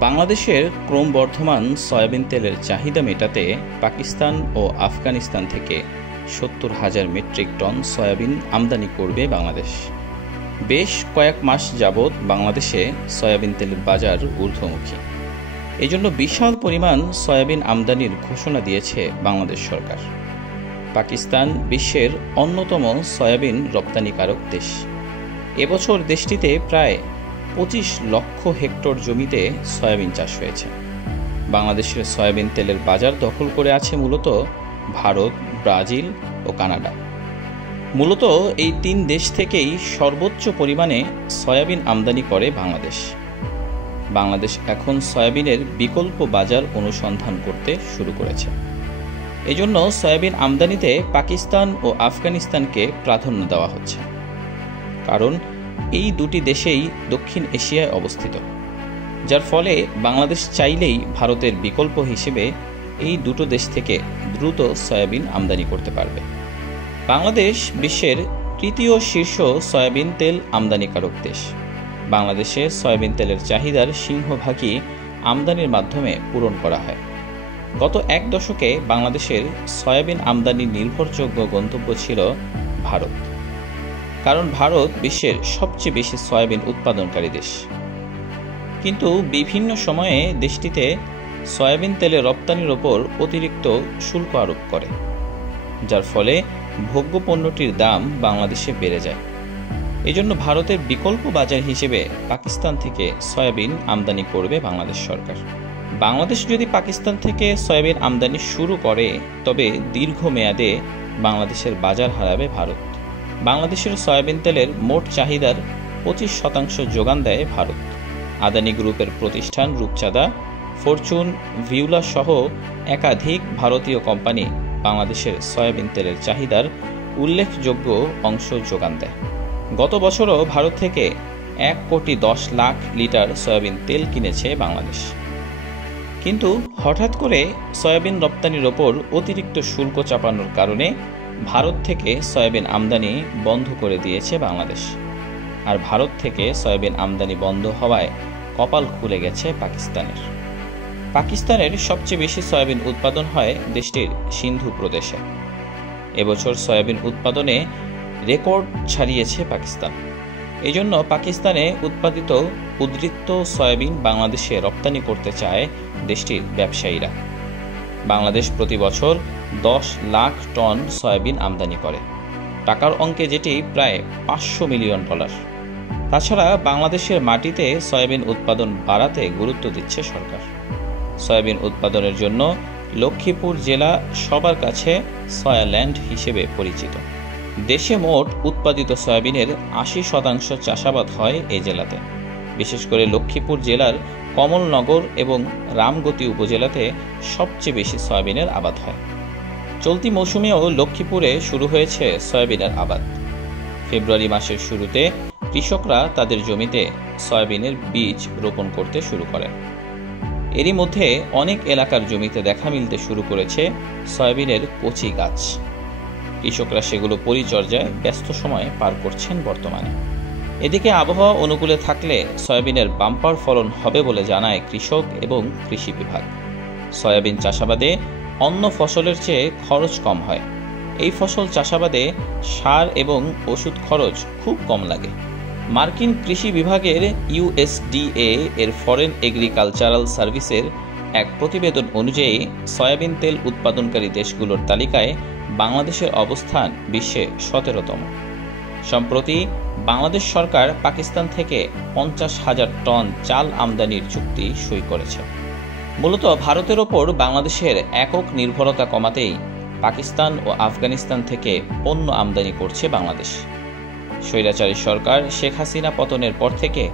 বাংলাদেশের ক্রমবর্ধমান সয়াবিন তেলের চাহিদা মেটাতে পাকিস্তান ও আফগানিস্তান থেকে ৭০,০০০ মেট্রিক টন সয়াবিন আমদানি করবে বাংলাদেশ। বেশ কয়েক মাস যাবৎ বাংলাদেশে সয়াবিন তেলের বাজার ঊর্ধ্বমুখী। এজন্য বিশাল পরিমাণ সয়াবিন আমদানির ঘোষণা দিয়েছে বাংলাদেশ সরকার। পাকিস্তান বিশ্বের অন্যতম সয়াবিন রপ্তানিকারক দেশ। এবছর দেশটিতে প্রায় ২৫ লক্ষ হেক্টর জমিতে সয়াবিন চাষ হয়েছে। বাংলাদেশের সয়াবিন তেলের বাজার দখল করে আছে মূলত ভারত, ব্রাজিল ও কানাডা। মূলত এই তিন দেশ থেকেই সর্বোচ্চ পরিমাণে সয়াবিন আমদানি করে বাংলাদেশ। বাংলাদেশ এখন সয়াবিনের বিকল্প বাজার অনুসন্ধান করতে শুরু করেছে। এজন্য সয়াবিন আমদানিতে পাকিস্তান ও আফগানিস্তানকে প্রাধান্য দেওয়া হচ্ছে, কারণ এই দুটি দেশেই দক্ষিণ এশিয়ায় অবস্থিত, যার ফলে বাংলাদেশ চাইলেই ভারতের বিকল্প হিসেবে এই দুটো দেশ থেকে দ্রুত সয়াবিন আমদানি করতে পারবে। বাংলাদেশ বিশ্বের তৃতীয় শীর্ষ সয়াবিন তেল আমদানিকারক দেশ। বাংলাদেশে সয়াবিন তেলের চাহিদার সিংহভাগই আমদানির মাধ্যমে পূরণ করা হয়। গত এক দশকে বাংলাদেশের সয়াবিন আমদানি নির্ভরযোগ্য গন্তব্য ছিল ভারত, কারণ ভারত বিশ্বের সবচেয়ে বেশি সয়াবিন উৎপাদনকারী দেশ। কিন্তু বিভিন্ন সময়ে দেশটিতে সয়াবিন তেলের রপ্তানির ওপর অতিরিক্ত শুল্ক আরোপ করে, যার ফলে ভোগ্য পণ্যটির দাম বাংলাদেশে বেড়ে যায়। এজন্য ভারতের বিকল্প বাজার হিসেবে পাকিস্তান থেকে সয়াবিন আমদানি করবে বাংলাদেশ সরকার। বাংলাদেশ যদি পাকিস্তান থেকে সয়াবিন আমদানি শুরু করে, তবে দীর্ঘমেয়াদে বাংলাদেশের বাজার হারাবে ভারত। বাংলাদেশের সয়াবিন তেলের মোট চাহিদার ২৫% যোগান দেয় ভারত। আদানি গ্রুপের প্রতিষ্ঠান রূপচাঁদা, ফরচুন, ভিউলা সহ একাধিক ভারতীয় কোম্পানি বাংলাদেশের সয়াবিন তেলের চাহিদার উল্লেখযোগ্য অংশ যোগান দেয়। গত বছরও ভারত থেকে ১,১০,০০,০০০ লিটার সয়াবিন তেল কিনেছে বাংলাদেশ। কিন্তু হঠাৎ করে সয়াবিন রপ্তানির ওপর অতিরিক্ত শুল্ক চাপানোর কারণে ভারত থেকে সয়াবিন আমদানি বন্ধ করে দিয়েছে বাংলাদেশ। আর ভারত থেকে সয়াবিন আমদানি বন্ধ হওয়ায় কপাল খুলে গেছে পাকিস্তানের। পাকিস্তানের সবচেয়ে বেশি সয়াবিন উৎপাদন হয় দেশটির সিন্ধু প্রদেশে। এবছর সয়াবিন উৎপাদনে রেকর্ড ছাড়িয়েছে পাকিস্তান। এজন্য পাকিস্তানে উৎপাদিত উদ্বৃত্ত সয়াবিন বাংলাদেশে রপ্তানি করতে চায় দেশটির ব্যবসায়ীরা। বাংলাদেশ প্রতি বছর ১০ লাখ টন সয়াবিন আমদানি করে, টাকার অঙ্কে যেটি প্রায় $৫০০ মিলিয়ন। তাছাড়া বাংলাদেশের মাটিতে সয়াবিন উৎপাদন বাড়াতে গুরুত্ব দিচ্ছে সরকার। সয়াবিন উৎপাদনের জন্য লক্ষ্মীপুর জেলা সবার কাছে সয়াল্যান্ড হিসেবে পরিচিত। দেশে মোট উৎপাদিত সয়াবিনের ৮০% চাষাবাদ হয় এই জেলাতে। বিশেষ করে লক্ষ্মীপুর জেলার কমলনগর এবং রামগতি উপজেলাতে সবচেয়ে বেশি সয়াবিনের আবাদ হয়। চলতি মৌসুমেও লক্ষ্মীপুরে শুরু হয়েছে সয়াবিনের আবাদ। ফেব্রুয়ারি মাসের শুরুতে কৃষকরা তাদের জমিতে সয়াবিনের বীজ রোপণ করতে শুরু করেন। এরই মধ্যে অনেক এলাকার জমিতে দেখা মিলতে শুরু করেছে সয়াবিনের কচি গাছ। কৃষকরা সেগুলো পরিচর্যায় ব্যস্ত সময় পার করছেন বর্তমানে। এদিকে আবহাওয়া অনুকূলে থাকলে সয়াবিনের বাম্পার ফলন হবে বলে জানায় কৃষক এবং কৃষি বিভাগ। সয়াবিন চাষাবাদে অন্য ফসলের চেয়ে খরচ কম হয়। এই ফসল চাষাবাদে সার এবং ওষুধ খরচ খুব কম লাগে। মার্কিন কৃষি বিভাগের USDA এর ফরেন এগ্রিকালচারাল সার্ভিসের এক প্রতিবেদন অনুযায়ী সয়াবিন তেল উৎপাদনকারী দেশগুলোর তালিকায় বাংলাদেশের অবস্থান বিশ্বে ১৭তম। সম্প্রতি বাংলাদেশ সরকার পাকিস্তান থেকে ৫০,০০০ টন চাল আমদানির চুক্তি সই করেছে। মূলত ভারতের ওপর বাংলাদেশের একক নির্ভরতা কমাতেই পাকিস্তান ও আফগানিস্তান থেকে পণ্য আমদানি করছে বাংলাদেশ। স্বৈরাচারী সরকার শেখ হাসিনা পতনের পর থেকে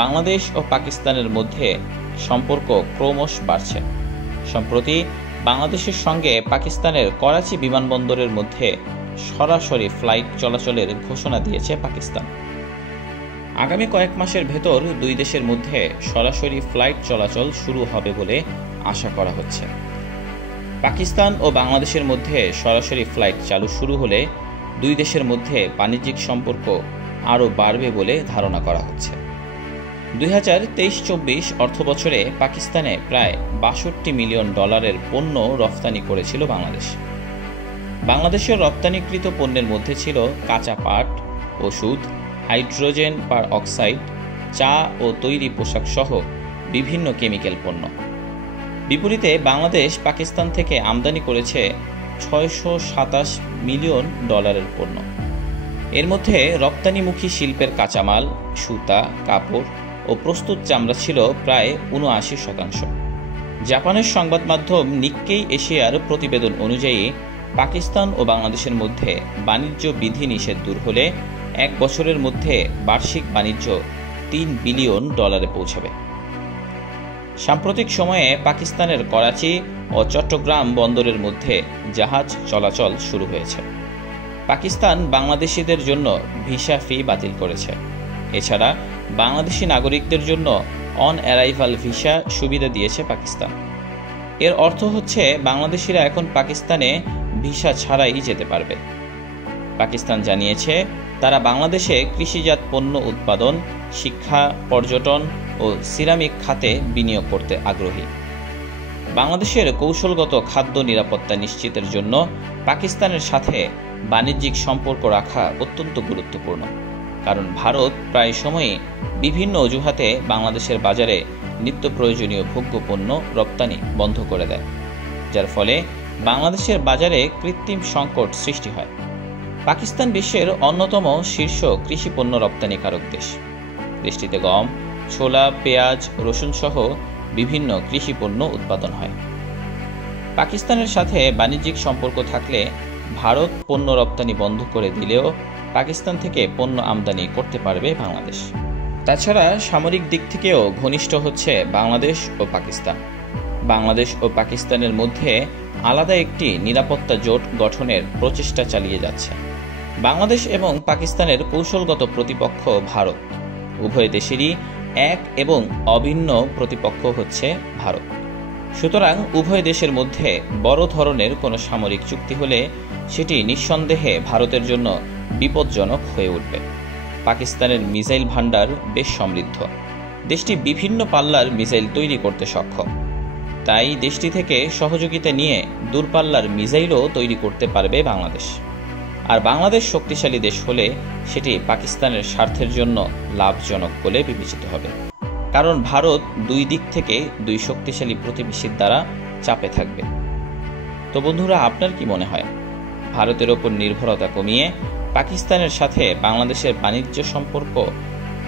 বাংলাদেশ ও পাকিস্তানের মধ্যে সম্পর্ক ক্রমশ বাড়ছে। সম্প্রতি বাংলাদেশের সঙ্গে পাকিস্তানের করাচি বিমানবন্দরের মধ্যে সরাসরি ফ্লাইট চলাচলের ঘোষণা দিয়েছে পাকিস্তান। আগামী কয়েক মাসের ভেতর দুই দেশের মধ্যে সরাসরি ফ্লাইট চলাচল শুরু হবে বলে আশা করা হচ্ছে। পাকিস্তান ও বাংলাদেশের মধ্যে সরাসরি ফ্লাইট চালু শুরু হলে দুই দেশের মধ্যে বাণিজ্যিক সম্পর্ক আরও বাড়বে বলে ধারণা করা হচ্ছে। 2023-24 অর্থবছরে পাকিস্তানে প্রায় $62 মিলিয়ন পণ্য রফতানি করেছিল বাংলাদেশ। বাংলাদেশের রপ্তানিকৃত পণ্যের মধ্যে ছিল কাঁচা পাট, ওষুধ, হাইড্রোজেন পার অক্সাইড, চা ও তৈরি পোশাক সহ বিভিন্ন কেমিক্যাল পণ্য। বিপরীতে বাংলাদেশ পাকিস্তান থেকে আমদানি করেছে $627 মিলিয়ন পণ্য। এর মধ্যে রপ্তানিমুখী শিল্পের কাঁচামাল, সুতা, কাপড় ও প্রস্তুত চামড়া ছিল প্রায় 79%। জাপানের সংবাদ মাধ্যম নিক্কেই এশিয়ার প্রতিবেদন অনুযায়ী পাকিস্তান ও বাংলাদেশের মধ্যে বাণিজ্য বিধি নিষেধ দূর হলে 1 বছরের মধ্যে বার্ষিক বাণিজ্য $3 বিলিয়ন পৌঁছাবে। সাম্প্রতিক সময়ে পাকিস্তানের করাচি ও চট্টগ্রাম বন্দরের মধ্যে জাহাজ চলাচল শুরু হয়েছে। পাকিস্তান বাংলাদেশিদের জন্য ভিসা ফি বাতিল করেছে। এছাড়া বাংলাদেশি নাগরিকদের জন্য অন অ্যারাইভাল ভিসা সুবিধা দিয়েছে পাকিস্তান। এর অর্থ হচ্ছে বাংলাদেশিরা এখন পাকিস্তানে ভিসা ছাড়াই যেতে পারবে। পাকিস্তান জানিয়েছে তারা বাংলাদেশে কৃষিজাত পণ্য উৎপাদন, শিক্ষা, পর্যটন ও সিরামিক খাতে বিনিয়োগ করতে আগ্রহী। বাংলাদেশের কৌশলগত খাদ্য নিরাপত্তা নিশ্চিতের জন্য পাকিস্তানের সাথে বাণিজ্যিক সম্পর্ক রাখা অত্যন্ত গুরুত্বপূর্ণ, কারণ ভারত প্রায় সময়ই বিভিন্ন অজুহাতে বাংলাদেশের বাজারে নিত্য প্রয়োজনীয় ভোগ্যপণ্য রপ্তানি বন্ধ করে দেয়, যার ফলে বাংলাদেশের বাজারে কৃত্রিম সংকট সৃষ্টি হয়। পাকিস্তান বিশ্বের অন্যতম শীর্ষ কৃষি পণ্য রপ্তানিকারক দেশ। দেশটিতে গম, ছোলা, পেঁয়াজ, রসুন সহ বিভিন্ন কৃষি পণ্য উৎপাদন হয়। পাকিস্তানের সাথে বাণিজ্যিক সম্পর্ক থাকলে ভারত পণ্য রপ্তানি বন্ধ করে দিলেও পাকিস্তান থেকে পণ্য আমদানি করতে পারবে বাংলাদেশ। তাছাড়া সামরিক দিক থেকেও ঘনিষ্ঠ হচ্ছে বাংলাদেশ ও পাকিস্তান। বাংলাদেশ ও পাকিস্তানের মধ্যে আলাদা একটি নিরাপত্তা জোট গঠনের প্রচেষ্টা চালিয়ে যাচ্ছে। বাংলাদেশ এবং পাকিস্তানের কৌশলগত প্রতিপক্ষ ভারত। উভয় দেশেরই এক এবং অভিন্ন প্রতিপক্ষ হচ্ছে ভারত। সুতরাং উভয় দেশের মধ্যে বড় ধরনের কোনো সামরিক চুক্তি হলে সেটি নিঃসন্দেহে ভারতের জন্য বিপজ্জনক হয়ে উঠবে। পাকিস্তানের মিসাইল ভান্ডার বেশ সমৃদ্ধ। দেশটি বিভিন্ন পাল্লার মিসাইল তৈরি করতে সক্ষম। তাই দেশটি থেকে সহযোগিতা নিয়ে দূরপাল্লার মিসাইলও তৈরি করতে পারবে বাংলাদেশ। আর বাংলাদেশ শক্তিশালী দেশ হলে সেটি পাকিস্তানের স্বার্থের জন্য লাভজনক বলে বিবেচিত হবে, কারণ ভারত দুই দিক থেকে দুই শক্তিশালী প্রতিবেশীর দ্বারা চাপে থাকবে। তো বন্ধুরা, আপনার কি মনে হয়, ভারতের ওপর নির্ভরতা কমিয়ে পাকিস্তানের সাথে বাংলাদেশের বাণিজ্য সম্পর্ক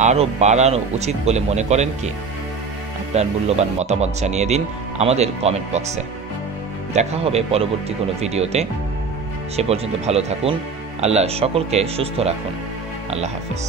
আরও বাড়ানো উচিত বলে মনে করেন কি? আপনার মূল্যবান মতামত জানিয়ে দিন আমাদের কমেন্ট বক্সে। দেখা হবে পরবর্তী কোনো ভিডিওতে। সে পর্যন্ত ভালো থাকুন। আল্লাহ সকলকে সুস্থ রাখুন। আল্লাহ হাফেজ।